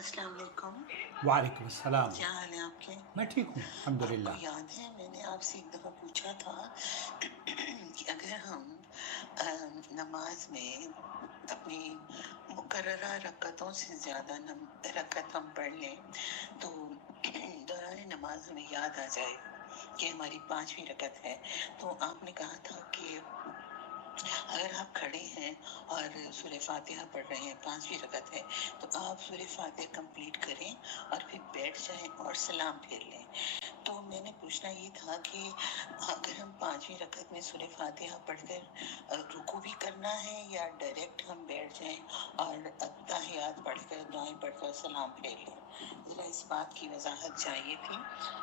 السلام علیکم. وعلیکم السلام. کیا حال ہے آپ کے؟ میں ٹھیک ہوں آپ الحمدللہ. کو یاد ہے میں نے آپ سے ایک دفعہ پوچھا تھا کہ اگر ہم نماز میں اپنی مقررہ رکعتوں سے زیادہ رکعت ہم پڑھ لیں تو دوران نماز ہمیں یاد آ جائے کہ ہماری 5ویں رکعت ہے. تو آپ نے کہا تھا کہ اگر آپ کھڑے ہیں اور سورہ فاتحہ پڑھ رہے ہیں 5ویں رکعت ہے تو آپ سورہ فاتحہ کمپلیٹ کریں اور پھر بیٹھ جائیں اور سلام پھیر لیں. تو میں نے پوچھنا یہ تھا کہ اگر ہم 5ویں رکعت میں سورہ فاتحہ پڑھ کر رکوع بھی کرنا ہے یا ڈائریکٹ ہم بیٹھ جائیں اور تحیات پڑھ کر دعائیں پڑھ کر سلام پھیر لیں؟ ذرا اس بات کی وضاحت چاہیے تھی.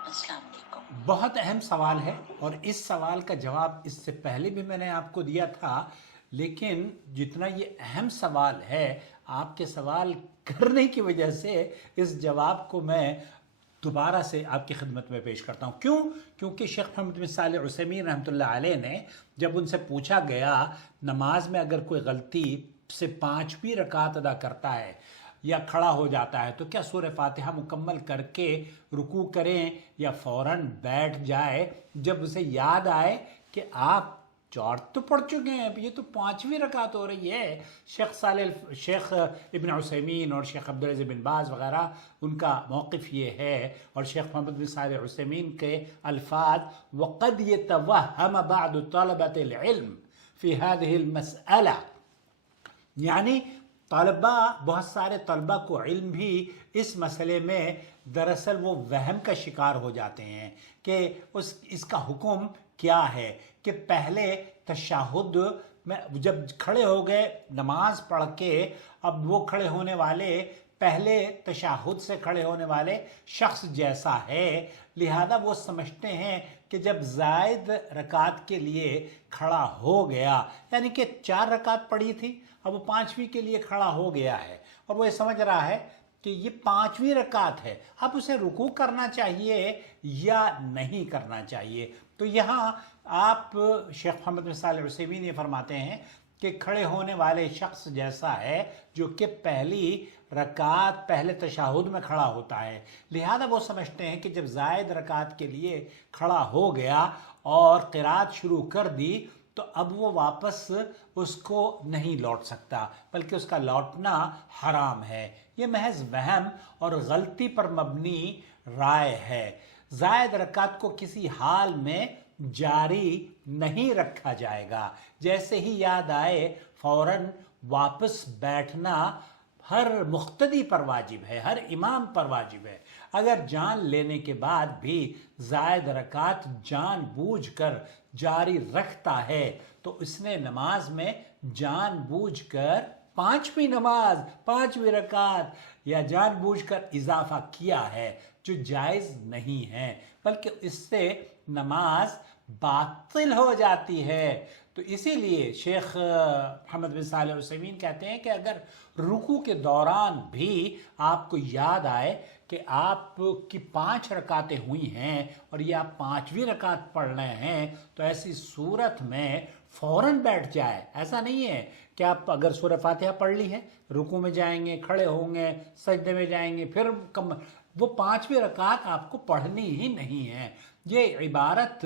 السلام علیکم. بہت اہم سوال ہے اور اس سوال کا جواب اس سے پہلے بھی میں نے آپ کو دیا تھا، لیکن جتنا یہ اہم سوال ہے آپ کے سوال کرنے کی وجہ سے اس جواب کو میں دوبارہ سے آپ کی خدمت میں پیش کرتا ہوں. کیونکہ شیخ محمد بن صالح عثیمین رحمۃ اللہ علیہ نے جب ان سے پوچھا گیا نماز میں اگر کوئی غلطی سے 5ویں رکعت ادا کرتا ہے یا کھڑا ہو جاتا ہے تو کیا سورہ فاتحہ مکمل کر کے رکوع کریں یا فوراً بیٹھ جائے جب اسے یاد آئے کہ آپ 4 تو پڑھ چکے ہیں، اب یہ تو 5ویں رکعت ہو رہی ہے. شیخ ابن عثیمین اور شیخ عبدالعزیز بن باز وغیرہ ان کا موقف یہ ہے، اور شیخ محمد بن صالح عثیمین کے الفاظ وَقَدْ يَتَوَهَّمَ بَعْضُ طَلَبَةِ الْعِلْمِ فِي هَذِهِ الْمَسْأَلَةِ، یعنی بہت سارے طلباء کو علم بھی اس مسئلے میں دراصل وہ وہم کا شکار ہو جاتے ہیں کہ اس کا حکم کیا ہے کہ پہلے تشہد میں جب کھڑے ہو گئے نماز پڑھ کے، اب وہ کھڑے ہونے والے پہلے تشہد سے کھڑے ہونے والے شخص جیسا ہے، لہذا وہ سمجھتے ہیں کہ جب زائد رکعت کے لیے کھڑا ہو گیا، یعنی کہ 4 رکعت پڑھی تھی اب وہ 5ویں کے لیے کھڑا ہو گیا ہے اور وہ یہ سمجھ رہا ہے کہ یہ 5ویں رکعت ہے، اب اسے رکوع کرنا چاہیے یا نہیں کرنا چاہیے. تو یہاں آپ شیخ محمد بن صالح عثیمین یہ فرماتے ہیں کہ کھڑے ہونے والے شخص جیسا ہے جو کہ پہلی رکعت پہلے تشہد میں کھڑا ہوتا ہے، لہذا وہ سمجھتے ہیں کہ جب زائد رکعت کے لیے کھڑا ہو گیا اور قرات شروع کر دی تو اب وہ واپس اس کو نہیں لوٹ سکتا بلکہ اس کا لوٹنا حرام ہے. یہ محض وہم اور غلطی پر مبنی رائے ہے. زائد رکعت کو کسی حال میں جاری نہیں رکھا جائے گا، جیسے ہی یاد آئے فوراً واپس بیٹھنا ہر مقتدی پر واجب ہے، ہر امام پر واجب ہے. اگر جان لینے کے بعد بھی زائد رکعت جان بوجھ کر جاری رکھتا ہے تو اس نے نماز میں جان بوجھ کر 5ویں رکعت یا جان بوجھ کر اضافہ کیا ہے، جو جائز نہیں ہے، بلکہ اس سے نماز باطل ہو جاتی ہے. تو اسی لیے شیخ محمد بن صالح عثیمین کہتے ہیں کہ اگر رکوع کے دوران بھی آپ کو یاد آئے کہ آپ کی 5 رکعتیں ہوئی ہیں اور یہ آپ 5ویں رکعت پڑھ رہے ہیں تو ایسی صورت میں فوراً بیٹھ جائے. ایسا نہیں ہے کہ آپ اگر سورہ فاتحہ پڑھ لی ہے رکوع میں جائیں گے، کھڑے ہوں گے، سجدے میں جائیں گے، پھر وہ 5ویں رکعت آپ کو پڑھنی ہی نہیں ہے. یہ عبارت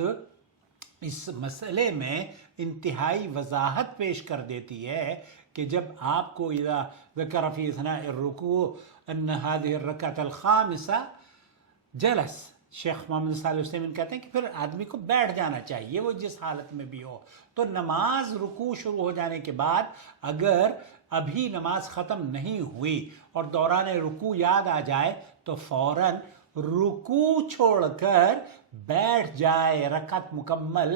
اس مسئلے میں انتہائی وضاحت پیش کر دیتی ہے کہ جب آپ کو اذا ذکر فی اثناء الرکوع ان هذه الرکعۃ الخامسہ جلس، شیخ محمد صالح عثیمین کہتے ہیں کہ پھر آدمی کو بیٹھ جانا چاہیے وہ جس حالت میں بھی ہو. تو نماز رکوع شروع ہو جانے کے بعد اگر ابھی نماز ختم نہیں ہوئی اور دوران رکوع یاد آ جائے تو فوراً رکوع چھوڑ کر بیٹھ جائے، رکعت مکمل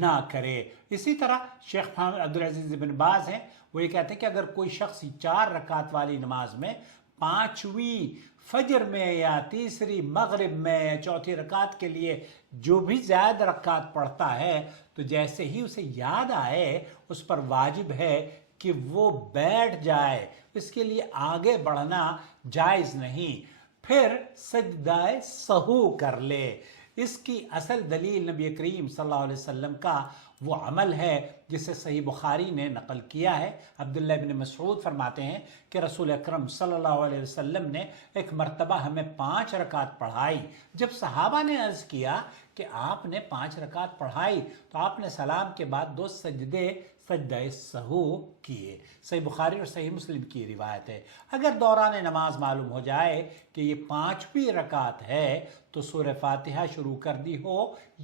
نہ کرے. اسی طرح شیخ محمد عبدالعزیز بن باز ہیں، وہ یہ کہتے ہیں کہ اگر کوئی شخص 4 رکعت والی نماز میں 5ویں فجر میں یا تیسری مغرب میں یا 4تھی رکعت کے لیے جو بھی زائد رکعت پڑھتا ہے تو جیسے ہی اسے یاد آئے اس پر واجب ہے کہ وہ بیٹھ جائے، اس کے لیے آگے بڑھنا جائز نہیں، پھر سجدہ سہو کر لے. اس کی اصل دلیل نبی کریم صلی اللہ علیہ وسلم کا وہ عمل ہے جسے صحیح بخاری نے نقل کیا ہے۔ عبداللہ بن مسعود فرماتے ہیں کہ رسول اکرم صلی اللہ علیہ وسلم نے ایک مرتبہ ہمیں 5 رکعت پڑھائی۔ جب صحابہ نے عرض کیا کہ آپ نے 5 رکعت پڑھائی تو آپ نے سلام کے بعد 2 سجدہ سہو کیے۔ صحیح بخاری اور صحیح مسلم کی روایت ہے۔ اگر دوران نماز معلوم ہو جائے کہ یہ 5ویں رکعت ہے تو سورہ فاتحہ شروع کر دی ہو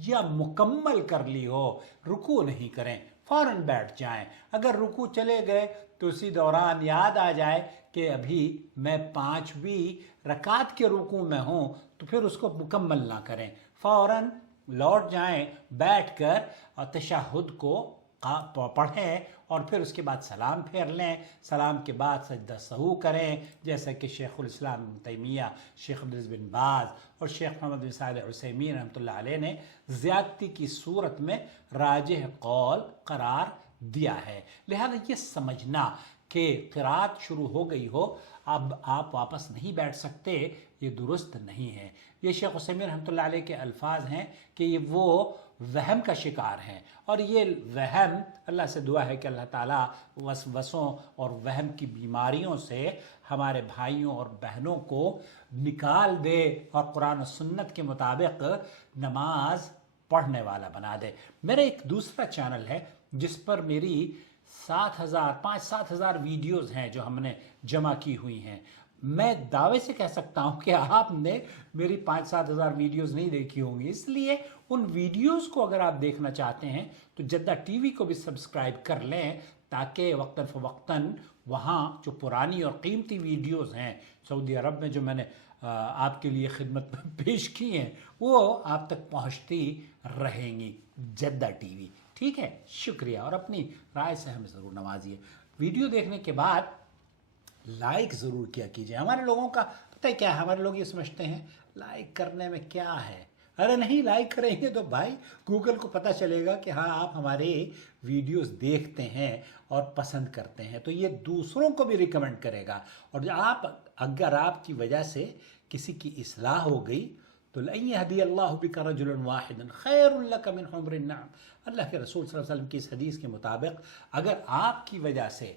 یا مکمل کر لی ہو، رکوع نہیں کریں، فوراً بیٹھ جائیں۔ اگر رکوع چلے گئے تو اسی دوران یاد آ جائے کہ ابھی میں 5ویں رکعت کے رکوع میں ہوں تو پھر اس کو مکمل نہ کریں، فوراً لوٹ جائیں، بیٹھ کر اور تشہد کو پڑھیں اور پھر اس کے بعد سلام پھیر لیں۔ سلام کے بعد سجدہ سہو کریں، جیسا کہ شیخ الاسلام ابن تیمیہ، شیخ عبدالعزیز بن باز اور شیخ محمد بن صالح العثیمین رحمۃ اللہ علیہ نے زیادتی کی صورت میں راجح قول قرار دیا ہے۔ لہذا یہ سمجھنا کہ قرات شروع ہو گئی ہو اب آپ واپس نہیں بیٹھ سکتے، یہ درست نہیں ہے۔ یہ شیخ عثیمین رحمۃ اللہ علیہ کے الفاظ ہیں کہ یہ وہ وہم کا شکار ہیں، اور یہ وہم اللہ سے دعا ہے کہ اللہ تعالیٰ وسوسوں اور وہم کی بیماریوں سے ہمارے بھائیوں اور بہنوں کو نکال دے اور قرآن و سنت کے مطابق نماز پڑھنے والا بنا دے۔ میرا ایک دوسرا چینل ہے جس پر میری 7,000 ویڈیوز ہیں جو ہم نے جمع کی ہوئی ہیں۔ میں دعوے سے کہہ سکتا ہوں کہ آپ نے میری 5-7 ہزار ویڈیوز نہیں دیکھی ہوں گی، اس لیے ان ویڈیوز کو اگر آپ دیکھنا چاہتے ہیں تو جدہ ٹی وی کو بھی سبسکرائب کر لیں تاکہ وقتاً فوقتاً وہاں جو پرانی اور قیمتی ویڈیوز ہیں سعودی عرب میں جو میں نے آپ کے لیے خدمت میں پیش کی ہیں وہ آپ تک پہنچتی رہیں گی۔ جدہ ٹی وی، ٹھیک ہے، شکریہ، اور اپنی رائے سے ہمیں ضرور نوازیے۔ ویڈیو دیکھنے کے بعد لائک ضرور کیا کیجئے۔ ہمارے لوگوں کا پتہ ہے کیا ہے، ہمارے لوگ یہ سمجھتے ہیں لائک کرنے میں کیا ہے، ارے نہیں، لائک کریں گے تو بھائی گوگل کو پتہ چلے گا کہ ہاں آپ ہمارے ویڈیوز دیکھتے ہیں اور پسند کرتے ہیں، تو یہ دوسروں کو بھی ریکمنڈ کرے گا، اور اگر آپ کی وجہ سے کسی کی اصلاح ہو گئی تو لَن يَهْدِيَ اللَّهُ بِكَ رَجُلًا وَاحِدًا خَيْرٌ لَكَ مِنْ حُمْرِ النَّعَمِ۔ اللہ کے رسول صلی اللہ علیہ وسلم کی اس حدیث کے مطابق اگر آپ کی وجہ سے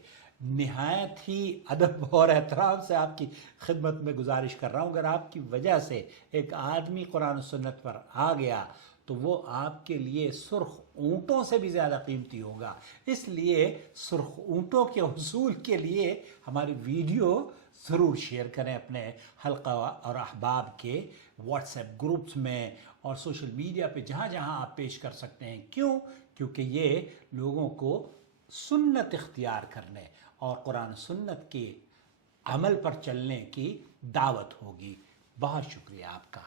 نہایت ہی ادب اور احترام سے آپ کی خدمت میں گزارش کر رہا ہوں، اگر آپ کی وجہ سے ایک آدمی قرآن و سنت پر آ گیا تو وہ آپ کے لیے سرخ اونٹوں سے بھی زیادہ قیمتی ہوگا۔ اس لیے سرخ اونٹوں کے حصول کے لیے ہماری ویڈیو ضرور شیئر کریں اپنے حلقہ اور احباب کے واٹس ایپ گروپس میں اور سوشل میڈیا پہ جہاں جہاں آپ پیش کر سکتے ہیں۔ کیونکہ یہ لوگوں کو سنت اختیار کرنے اور قرآن سنت کے عمل پر چلنے کی دعوت ہوگی۔ بہت شکریہ آپ کا۔